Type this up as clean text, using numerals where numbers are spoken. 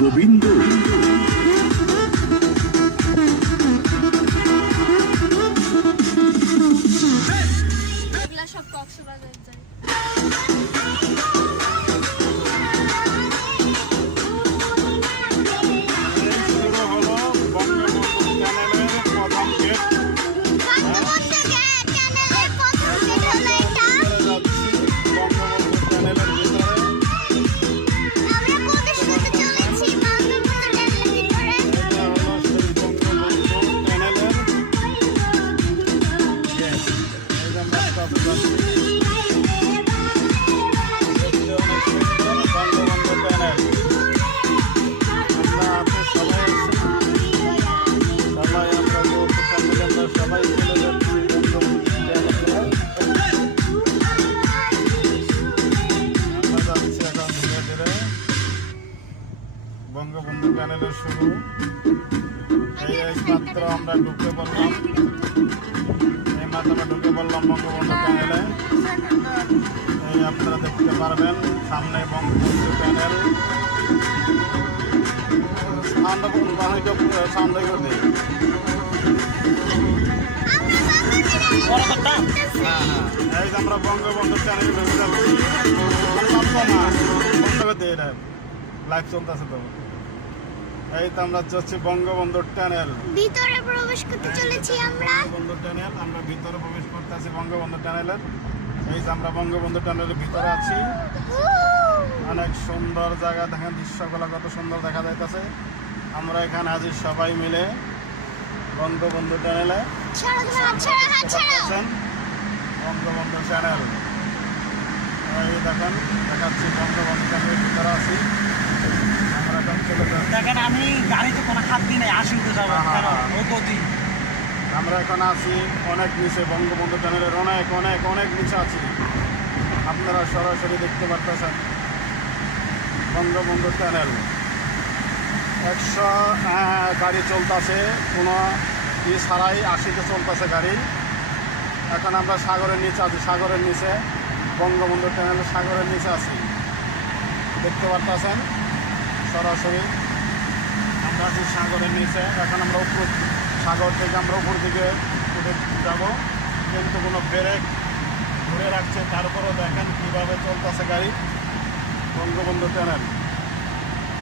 গোবিন্দ। সব কক্সবাজার যায়। বঙ্গবন্ধু প্যানেলের শুরু এইমাত্র আমরা ঢুকে পড়লাম, বঙ্গবন্ধু প্যানেলে। এই আপনারা দেখতে পারবেন সামনে বঙ্গবন্ধু প্যানেল। এই যে আমরা বঙ্গবন্ধু চ্যানেল লাইভ চলতেছে তো। এই তো আমরা যাচ্ছি বঙ্গবন্ধুর টানেল, ভিতরে প্রবেশ করতে চলেছি আমরা। বঙ্গবন্ধু টানেল, আমরা ভিতরে প্রবেশ করতে আছি বঙ্গবন্ধু টানেলের। এই যে আমরা বঙ্গবন্ধু টানেলের ভিতরে আছি। অনেক সুন্দর জায়গা, দেখেন দৃশ্যগুলো কত সুন্দর দেখা যাইতেছে। আমরা এখানে আছি সবাই মিলে বঙ্গবন্ধু টানেলে। বঙ্গবন্ধু চ্যানেল এই দেখেন, দেখাচ্ছি বঙ্গবন্ধু চ্যানেলের ভিতরে আছি। দেখেন আমি গাড়িতে কোনো হাত দিই নাই, আসি তো যাবো আমরা এখন আছি অনেক নিচে, বঙ্গবন্ধু চ্যানেলের অনেক অনেক অনেক নিচে আছি। আপনারা সরাসরি দেখতে পারতেছেন বঙ্গবন্ধু চ্যানেল। 100 গাড়ি চলতেছে, কোনো ই ছাড়াই 80-তে চলতেছে গাড়ি। এখন আমরা সাগরের নিচে আছি, সাগরের নিচে বঙ্গবন্ধু চ্যানেলের সাগরের নিচে আছি, দেখতে পারতেছেন সরাসরি। আমরা আছি সাগরের নিচে। এখন আমরা উপর সাগর থেকে আমরা উপর দিকে উঠে যাব, কিন্তু কোনো ব্রেক ধরে রাখছে। তারপরেও দেখেন কীভাবে চলতেছে গাড়ি বঙ্গবন্ধু চ্যানেল।